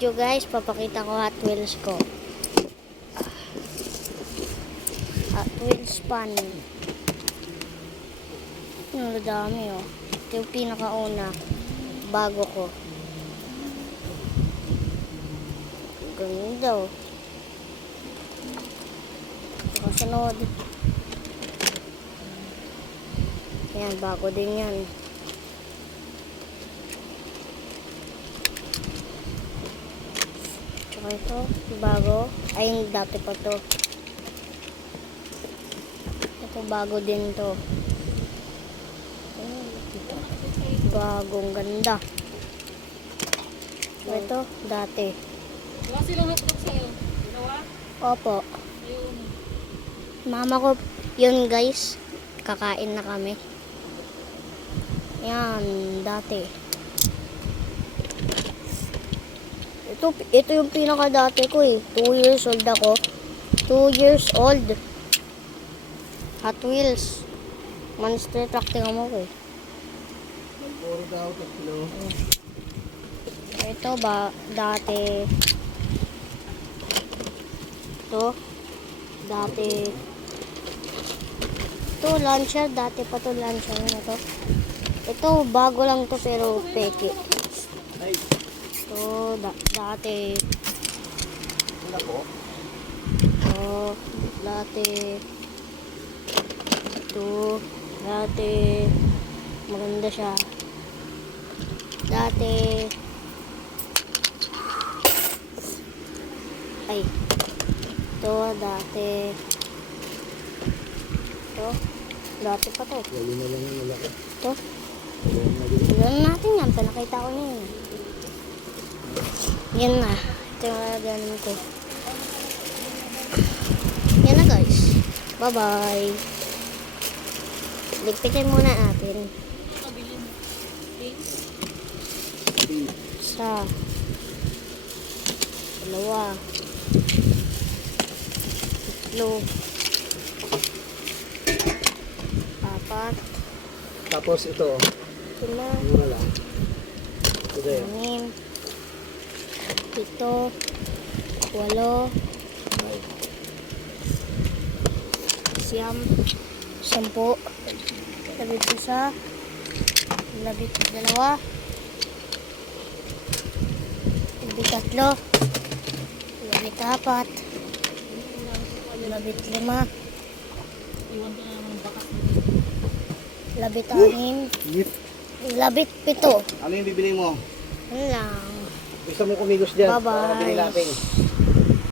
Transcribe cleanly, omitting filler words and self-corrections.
video guys, papakita ko Hot Wheels ko. Hot Wheels pan. Ang dami oh. Ito yung pinakauna. Bago ko. Ganda oh. Kasunod. Yan, bago din yan. Tsaka ito, bago. Ay, dati pa to. Ito, bago din to. Bagong ganda. Ito, dati. Wala silang hotdog sa'yo. Ginawa? Opo. Ayun. Mama ko, yun guys. Kakain na kami. Yan, dati. Ito yung pinaka-dati ko eh. 2 years old ako. 2 years old. Hot Wheels. Monster truck, tingnan mo ko eh. Puro daw, tatlo. Ito ba, dati. Ito. Dati. Ito, launcher. Dati pa to launcher na to. Ito, bago lang to pero peke. Ay, Ito, dati. wala po. Ito, dati. Ito, dati. Maganda siya. Dati. Ay. Ito, dati. Ito, dati pa to. Lalo na lang ang malaki. Ito. Lalo na din. Tignan natin yan. Pinakita ko na yun. Yan na. Ito yung ganun ko. Yan na guys. Bye-bye. Ligpitin muna natin. Nakabili mo. Isa. Dalawa. Tatlo. Apat. Tapos ito, Lima. mura lang. Ito din. 6, 7, 8, 9, 10, 11, 12, 13, 14, 15, Iwan ka na ng bakas. 16, Yip. 17. Ano yung bibili mo? Ano lang. Gusto mo kumigos dyan? Bye-bye. Para bili natin.